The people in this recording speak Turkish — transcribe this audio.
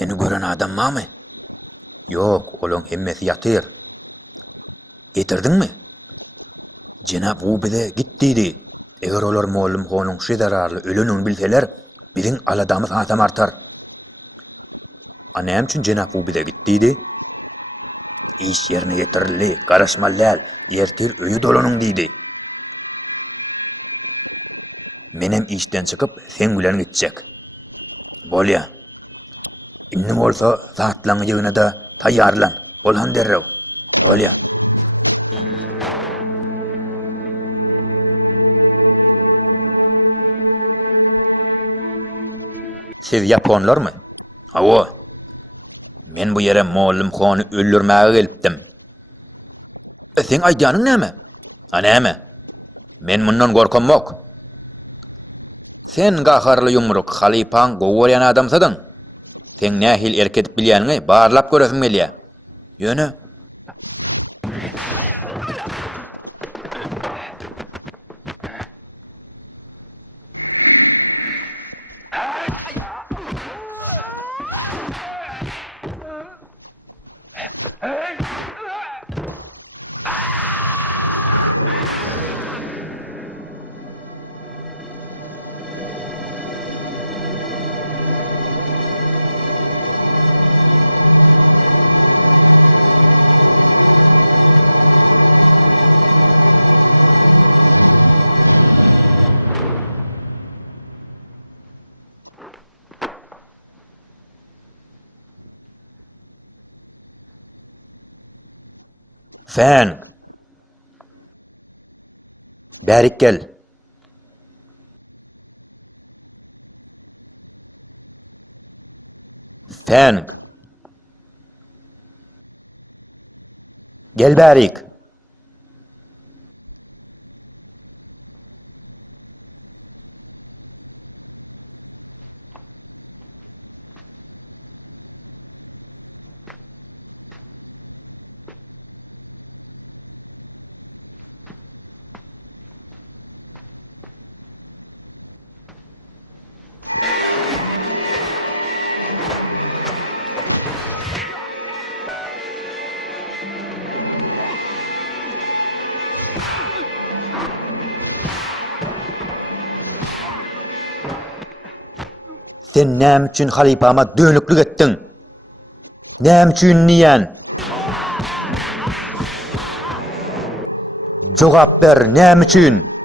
Seni gören adam mı? Yok, olon hemmesi yatır. Getirdin mi? Cenab u bize gittiydi. Eger olar mollum honun şu zararlı ölünün bilseler, bizim aladamız hasam artar. Anam üçün Cenab u bize gittiydi. İş yerine getirildi, karışmallal, yertir öyü dolunun deydi. Menem işten çıkıp sen gülen gidecek. Bol ya. İnnim olsa saatlangıcığına da tayyarlan. Olhan derrev. Bol ya. Siz Yaponlar mı? Avo. Men bu yere mollum honu öldürmäge gelipdim. Sen aýdýanyň näme? Näme? Men mundan gorkanmok. Sen gaharly yumruk halipaň gowuryan adamsydyň. Sen nähil erkedip bilýäniňi barlap göresim gelýär. Ýöne. Fän. Bärik gel. Fän. Gel bärik. Sen näme üçin halipama dönüklük etdiň? Näme üçin niýän? Jogap ber, näme üçin?